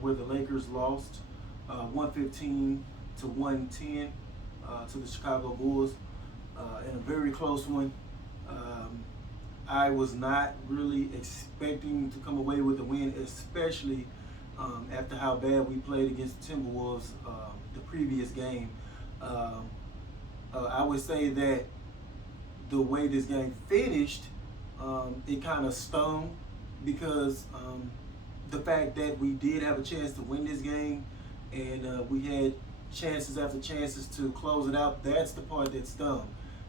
where the Lakers lost 115 to 110 to the Chicago Bulls in a very close one. Um, I was not really expecting to come away with a win, especially after how bad we played against the Timberwolves the previous game. Um, I would say that the way this game finished, it kind of stung because the fact that we did have a chance to win this game and we had chances after chances to close it out. That's the part that stung.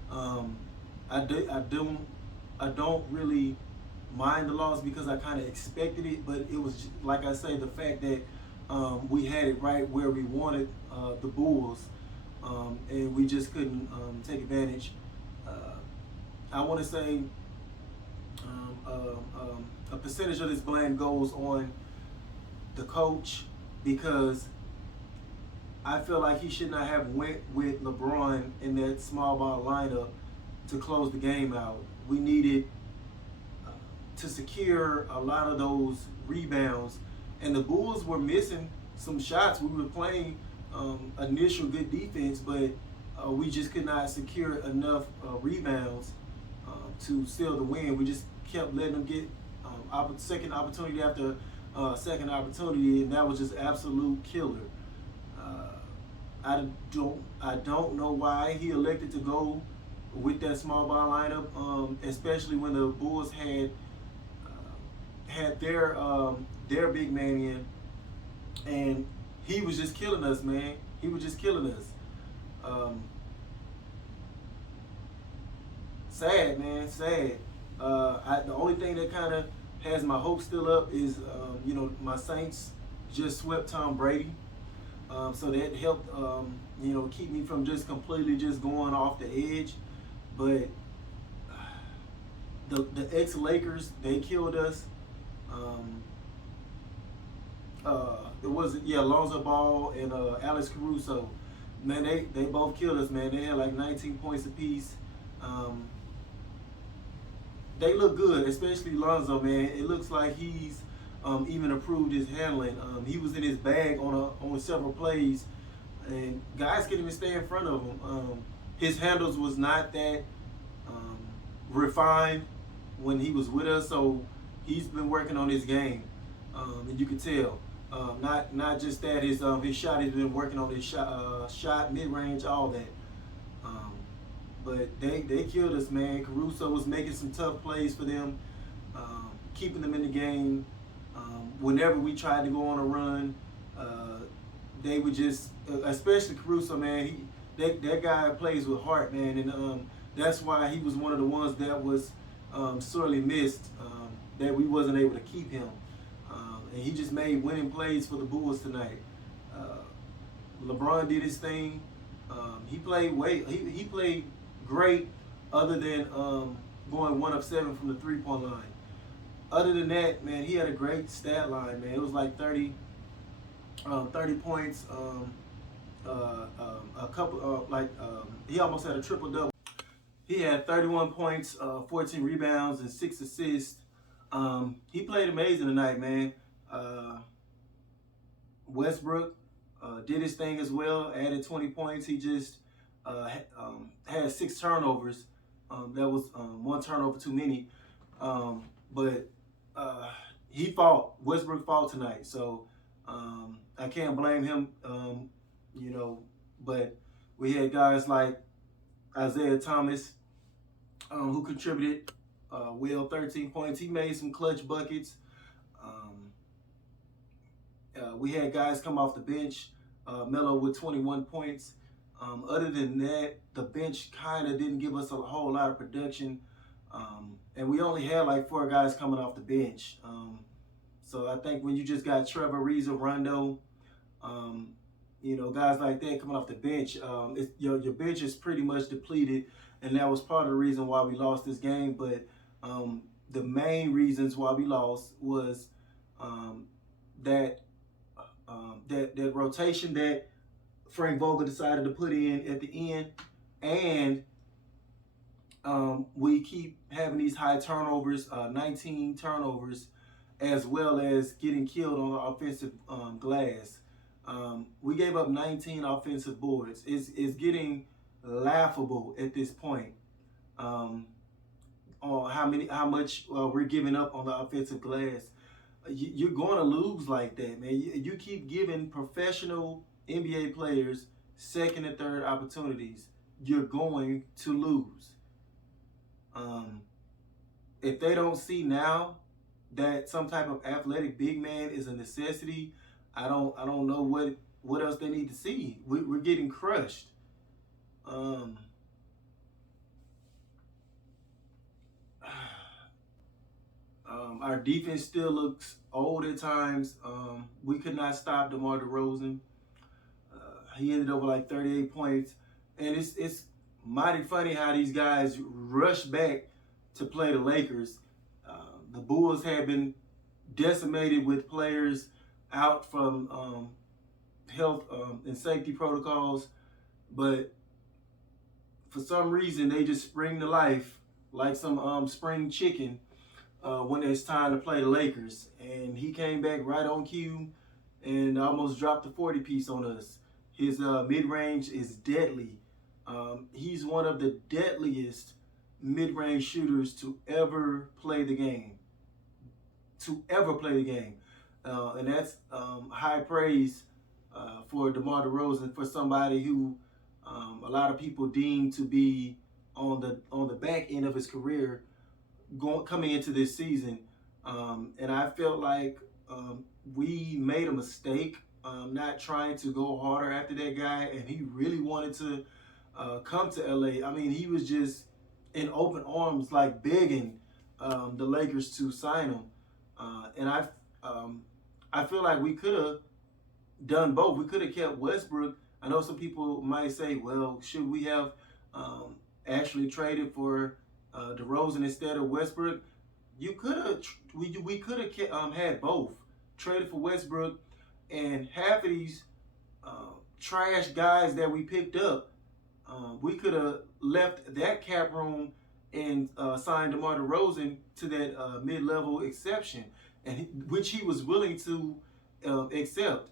Um, I don't really mind the loss because I kind of expected it, but it was like I say, the fact that we had it right where we wanted the Bulls, and we just couldn't take advantage. Uh, I want to say a percentage of this blame goes on the coach because I feel like he should not have went with LeBron in that small ball lineup to close the game out. We needed to secure a lot of those rebounds, and the Bulls were missing some shots. We were playing initial good defense, but we just could not secure enough rebounds to seal the win. We just kept letting them get second opportunity after second opportunity, and that was just absolute killer. I don't know why he elected to go with that small ball lineup, especially when the Bulls had their big man in, and he was just killing us, man. He was just killing us. Sad, man, sad. The only thing that kind of has my hopes still up is, my Saints just swept Tom Brady. So that helped, keep me from just completely just going off the edge. But the ex-Lakers, they killed us. It was Lonzo Ball and Alex Caruso. Man, they both killed us, man. They had like 19 points apiece. They look good, especially Lonzo, man. It looks like he's even improved his handling. He was in his bag on several plays, and guys couldn't even stay in front of him. His handles was not that refined when he was with us, so he's been working on his game, and you can tell. Not just that, his shot. He's been working on his shot, mid range, all that. But they killed us, man. Caruso was making some tough plays for them, keeping them in the game. Whenever we tried to go on a run, they would just, especially Caruso, man. That guy plays with heart, man, and that's why he was one of the ones that was sorely missed. That we wasn't able to keep him, and he just made winning plays for the Bulls tonight. LeBron did his thing. He played great, other than going 1 of 7 from the 3-point line. Other than that, man, he had a great stat line, man. It was like 30 points, a couple, he almost had a triple double. He had 31 points, 14 rebounds, and 6 assists. He played amazing tonight, man. Westbrook did his thing as well, added 20 points. He just had 6 turnovers. That was 1 turnover too many. But Westbrook fought tonight. So I can't blame him, but we had guys like Isaiah Thomas, who contributed 13 points. He made some clutch buckets. We had guys come off the bench, Melo with 21 points. Other than that, the bench kind of didn't give us a whole lot of production. And we only had like 4 guys coming off the bench. So I think when you just got Trevor Ariza, Rondo, guys like that coming off the bench, your bench is pretty much depleted, and that was part of the reason why we lost this game. But the main reasons why we lost was that rotation that Frank Vogel decided to put in at the end, and we keep having these high turnovers, 19 turnovers, as well as getting killed on the offensive glass. We gave up 19 offensive boards. It's getting laughable at this point. On how much we're giving up on the offensive glass. You're going to lose like that, man. You keep giving professional NBA players second and third opportunities. You're going to lose. If they don't see now that some type of athletic big man is a necessity, I don't know what else they need to see. We're getting crushed. Our defense still looks old at times. We could not stop DeMar DeRozan. He ended up with like 38 points, and it's mighty funny how these guys rush back to play the Lakers. The Bulls have been decimated with players out from health and safety protocols, but for some reason they just spring to life like some spring chicken when it's time to play the Lakers. And he came back right on cue and almost dropped the 40 piece on us. His mid-range is deadly. He's one of the deadliest mid-range shooters to ever play the game. And that's high praise for DeMar DeRozan, for somebody who a lot of people deem to be on the back end of his career coming into this season. And I felt like we made a mistake not trying to go harder after that guy, and he really wanted to come to LA. I mean, he was just in open arms, like begging the Lakers to sign him. And I feel like we could have done both. We could have kept Westbrook. I know some people might say, well, should we have actually traded for DeRozan instead of Westbrook? You could have. We could have had both. Traded for Westbrook, and half of these trash guys that we picked up, we could have left that cap room and signed DeMar DeRozan to that mid-level exception, and which he was willing to accept.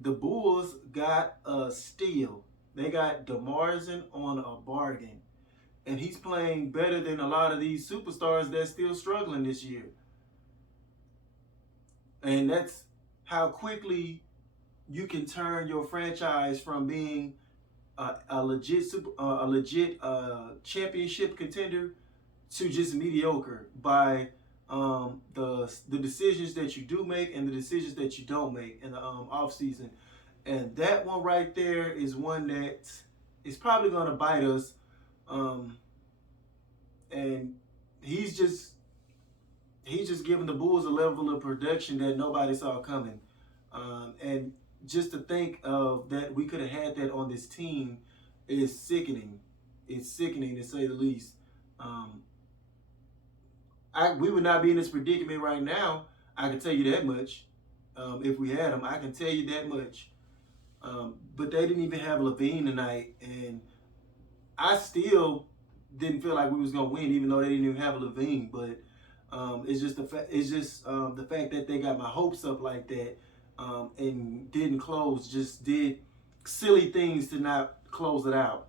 The Bulls got a steal. They got DeMarzin on a bargain, and he's playing better than a lot of these superstars that's still struggling this year. And that's how quickly you can turn your franchise from being a legit championship contender to just mediocre by the decisions that you do make and the decisions that you don't make in the off season. And that one right there is one that is probably going to bite us. And he's just giving the Bulls a level of production that nobody saw coming. And just to think of that, we could have had that on this team is sickening. It's sickening to say the least. We would not be in this predicament right now. I can tell you that much. If we had him, I can tell you that much. But they didn't even have Levine tonight, and I still didn't feel like we was gonna win, even though they didn't even have Levine. But it's just the fact that they got my hopes up like that and didn't close. Just did silly things to not close it out.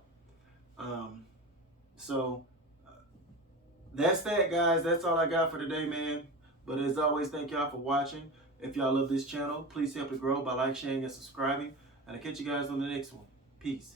So that's that, guys. That's all I got for today, man. But as always, thank y'all for watching. If y'all love this channel, please help it grow by sharing, and subscribing. And I'll catch you guys on the next one. Peace.